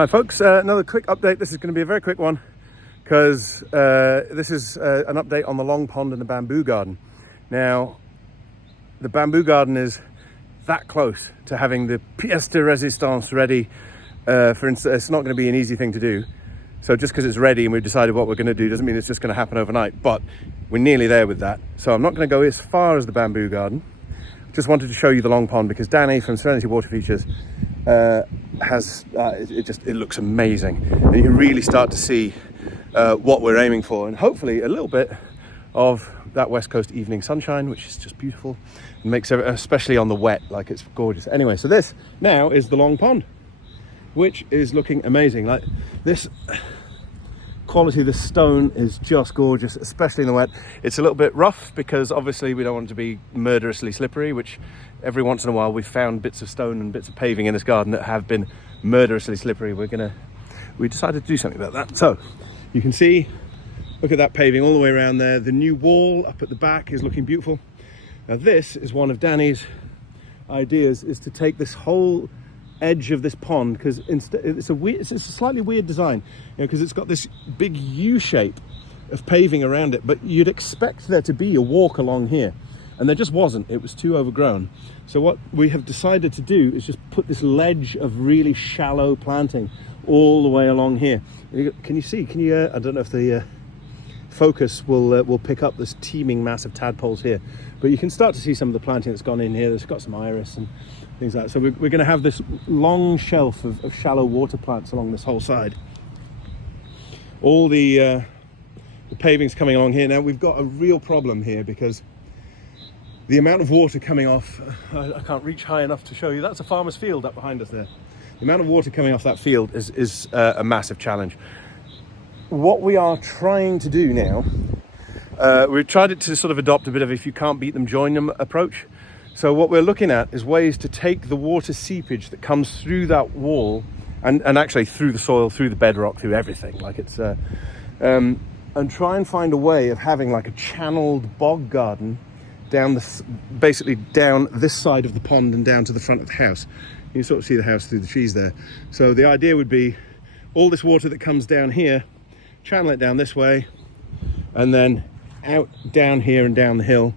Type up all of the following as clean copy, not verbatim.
Hi folks, another quick update. This is going to be a very quick one because this is an update on the long pond and the bamboo garden. Now, the bamboo garden is that close to having the pièce de résistance ready. For instance, it's not going to be an easy thing to do. So just because it's ready and we've decided what we're going to do doesn't mean it's just going to happen overnight, but we're nearly there with that. So I'm not going to go as far as the bamboo garden. Just wanted to show you the long pond because Danny from Serenity Water Features it looks amazing, and you can really start to see what we're aiming for, and hopefully a little bit of that West Coast evening sunshine, which is just beautiful and makes it, especially on the wet, like it's gorgeous. Anyway, so this now is the long pond, which is looking amazing. Like this quality of the stone is just gorgeous, especially in the wet. It's a little bit rough because obviously we don't want it to be murderously slippery, which every once in a while we've found bits of stone and bits of paving in this garden that have been murderously slippery. We decided to do something about that. So you can see, look at that paving all the way around there. The new wall up at the back is looking beautiful. Now this is one of Danny's ideas, is to take this whole edge of this pond, because it's a slightly weird design, because it's got this big U shape of paving around it, but you'd expect there to be a walk along here, and there just wasn't. It was too overgrown. So what we have decided to do is just put this ledge of really shallow planting all the way along here. Can you see? I don't know if the focus will pick up this teeming mass of tadpoles here, but you can start to see some of the planting that's gone in here. There's got some iris and things like that. So we're going to have this long shelf of shallow water plants along this whole side. All the paving's coming along here. Now we've got a real problem here because the amount of water coming off, I can't reach high enough to show you. That's a farmer's field up behind us there. The amount of water coming off that field is a massive challenge. What we are trying to do now, we've tried to sort of adopt a bit of if you can't beat them, join them approach. So what we're looking at is ways to take the water seepage that comes through that wall and actually through the soil, through the bedrock, through everything. Like it's and try and find a way of having like a channeled bog garden basically down this side of the pond and down to the front of the house. You can sort of see the house through the trees there. So the idea would be all this water that comes down here, channel it down this way, and then out down here and down the hill,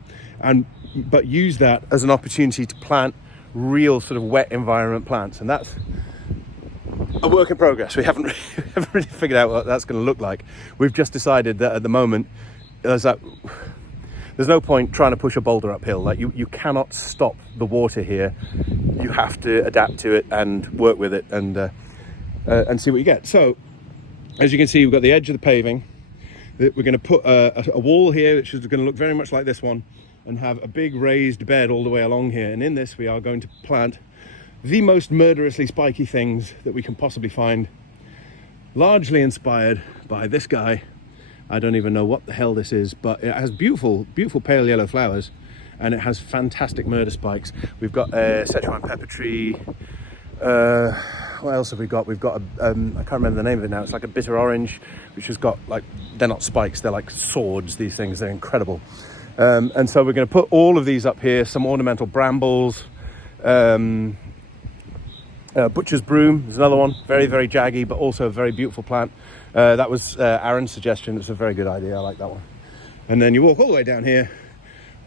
but use that as an opportunity to plant real sort of wet environment plants. And that's a work in progress. We haven't really figured out what that's going to look like. We've just decided that at the moment there's no point trying to push a boulder uphill. Like you cannot stop the water here. You have to adapt to it and work with it and see what you get. So as you can see, we've got the edge of the paving. We're going to put a wall here, which is going to look very much like this one, and have a big raised bed all the way along here. And in this, we are going to plant the most murderously spiky things that we can possibly find, largely inspired by this guy. I don't even know what the hell this is, but it has beautiful, beautiful pale yellow flowers, and it has fantastic murder spikes. We've got a Szechuan pepper tree. What else have we got? We've got I can't remember the name of it now. It's like a bitter orange, which has got like, they're not spikes, they're like swords, these things. They're incredible. And so we're going to put all of these up here, some ornamental brambles, butcher's broom is another one, very, very jaggy, but also a very beautiful plant. That was Aaron's suggestion. It's a very good idea. I like that one. And then you walk all the way down here.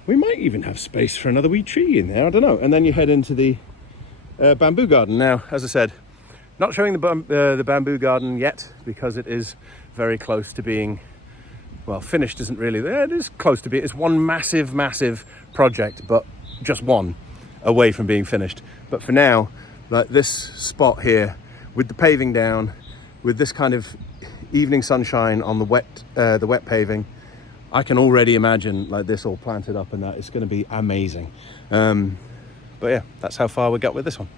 We might even have space for another wee tree in there. I don't know. And then you head into the bamboo garden. Now, as I said, not showing the bamboo garden yet because it is very close to being, well, finished isn't really there. It is close to being. It's one massive, massive project, but just one away from being finished. But for now, like this spot here, with the paving down, with this kind of evening sunshine on the wet paving, I can already imagine like this all planted up, and that it's going to be amazing. But yeah, that's how far we got with this one.